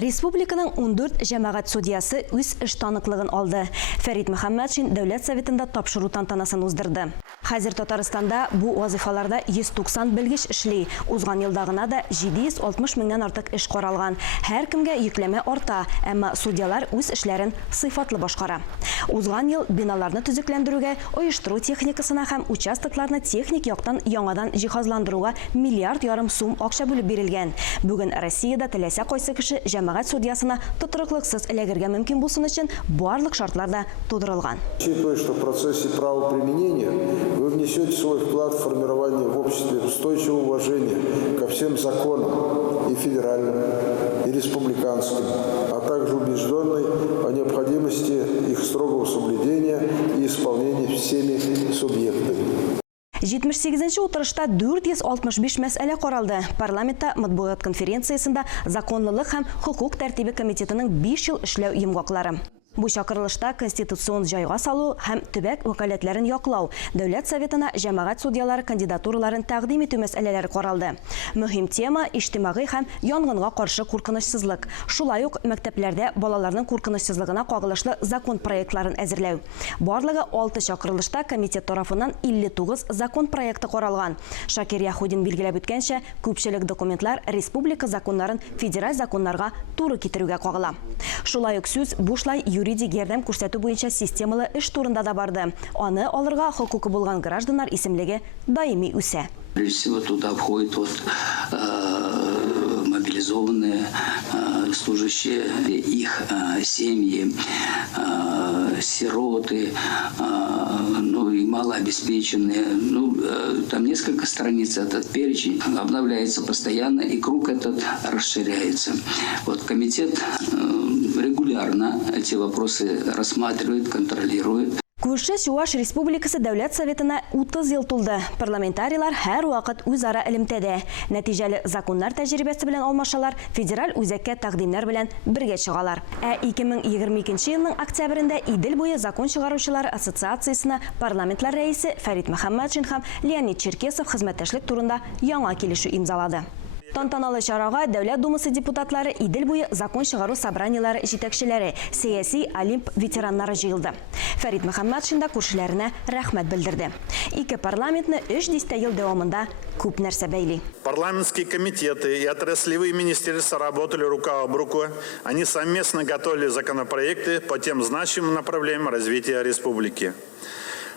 Республиканың 14 жәмәгать судьясы үз эш таныклыгын алды. Фәрит Мөхәммәтшин Дәүләт Советында тапшыру тантанасын уздырды. Хәзер Татарстанда бу вазифаларда 190 белгеч эшли. Узган елда гына да 760 меңнән артык эш каралган. Һәр кемгә йөкләмә арта, әмма судьялар үз эшләрен сыйфатлы башкара. Узган ел биналарны төзекләндерүгә, оештыру техникасына һәм участокларны техник яктан яңадан җиһазландыруга миллиард ярым сум акча бүлеп бирелгән. Бүген Россиядә теләсә кайсы кеше жәмәгать судьясына тотрыклыксыз эләгергә мөмкин булсын өчен барлык шартлар да тудырылган. Учитывая, что в процессе правоприменения вы внесете свой вклад в формирование в обществе устойчивого уважения ко всем законам, и федеральным, и республиканским, а также убежденный о необходимости их строгого соблюдения и исполнения всеми субъектами. 78-нче утырышта 465 мәсьәлә каралды. Парламентта матбугат конференциясында законлылык һәм хукук тәртибе комитетының 5 ел эшләү йомгаклары. Бу чакырылышта конституцион җайга салу һәм төбәк вәкаләтләрен яклау, Дәүләт Советына җәмәгать судьялары кандидатураларын тәкъдим итү мәсьәләләре каралды. Мөһим тема иҗтимагый һәм янгынга каршы куркынычсызлык. Шулай ук мәктәпләрдә балаларның куркынычсызлыгына кагылышлы закон проектларын әзерләү. Барлыгы 6 чакырылышта комитет тарафыннан 59 закон проекты каралган. Шакир Яхудин билгеләп үткәнчә, күпчелек документлар республика законнарын федераль законнарга туры китерүгә кагыла. Шулай ук сүз бушлай юридик ярдәм күрсәтү буенча системалы эш турында да барды. Аны алырга хокукы булган гражданнар исемлеге даими үсә. Прежде всего туда входят мобилизованные служащие, их семьи, сироты, и малообеспеченные. Там несколько страниц этот перечень обновляется постоянно, и круг этот расширяется. Комитет регулярно эти вопросы рассматривает, контролирует. Күрше Чуваш Республикасы Дәүләт Советына 30 ел тулды. Парламентарийлар һәр вакыт үзара элемтәдә. Нәтиҗәле законнар тәҗрибәсе белән алмашалар, федераль үзәккә тәкъдимнәр белән бергә чыгалар. 2022 елның октябрендә Идел буе закон чыгаручылар ассоциациясына парламентлар рәисе Фәрит Мөхәммәтшин һәм Леонид Черкесов хезмәттәшлек турында яңа килешү имзалады. Тантаналы чарага Дәүләт Думасы депутатлары, Идел буе закон чыгару собраниялары җитәкчеләре, сәяси олимп ветераннары җыелды. Фәрит Мөхәммәтшин да күршеләренә рәхмәт белдерде. Ике парламентны 3 ел дәвамында күп нәрсә бәйли. Парламентские комитеты и отраслевые министерства работали рука об руку. Они совместно готовили законопроекты по тем значимым направлениям развития республики.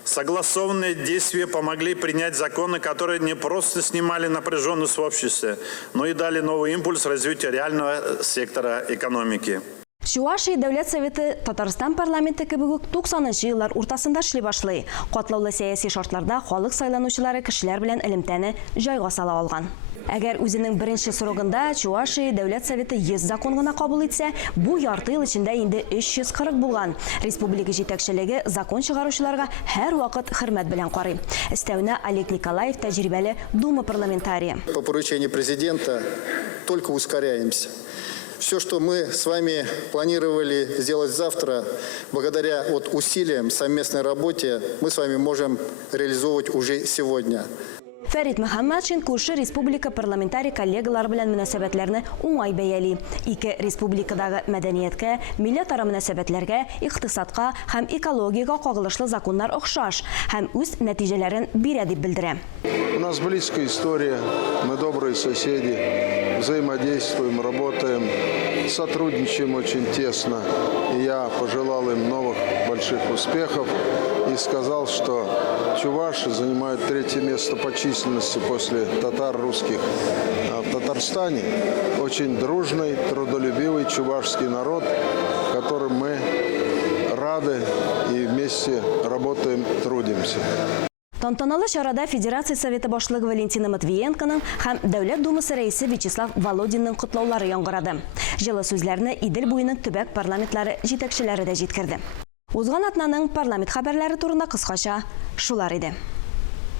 Согласованные действия помогли принять законы, которые не просто снимали напряженность в обществе, но и дали новый импульс развитию реального сектора экономики. Чувашия Дәүләт Советы Татарстан парламенты кебек 90-нчы еллар уртасында эшли башлый. Катлаулы сәяси шартларда халык сайланучылары кешеләр белән элемтәне җайга сала алган. Әгәр үзенең беренче срогында Чувашия Дәүләт Советы 100 закон гына кабул итсә, бу ярты ел эчендә инде 340 булган. Республика җитәкчелеге закон чыгаручыларга һәр вакыт хөрмәт белән карый. Өстәвенә Олег Николаев тәҗрибәле Дума парламентарии. По поручению президента только ускоряемся. Все, что мы с вами планировали сделать завтра, благодаря усилиям совместной работе, мы с вами можем реализовывать уже сегодня. Фәрит Мөхәммәтшин күрше республика парламентарий коллегалар белән мөнәсәбәтләрне уңай бәяли. Ике республикадагы мәдәнияткә, милләтара мөнәсәбәтләргә, икътисадка һәм экологиягә кагылышлы законнар охшаш һәм үз нәтиҗәләрен бирә дип белдерә. У нас близкая история, мы добрые соседи, взаимодействуем, работаем, сотрудничаем очень тесно. И я пожелал им новых больших успехов и сказал, что Чуваши занимают 3-е место по численности после татар русских. А в Татарстане очень дружный, трудолюбивый чувашский народ, которым мы рады и вместе работаем, трудимся. Тантаналы чарада Федерация Советы башлыгы Валентина Матвиенконың һәм Дәүләт Думасы рәисе Вячеслав Володинның котлаулары яңгырады. Җылы сүзләрне Идел буеның төбәк парламентлары җитәкчеләре дә җиткерде. Узган атнаның парламент хәбәрләре турында кыскача шулар иде.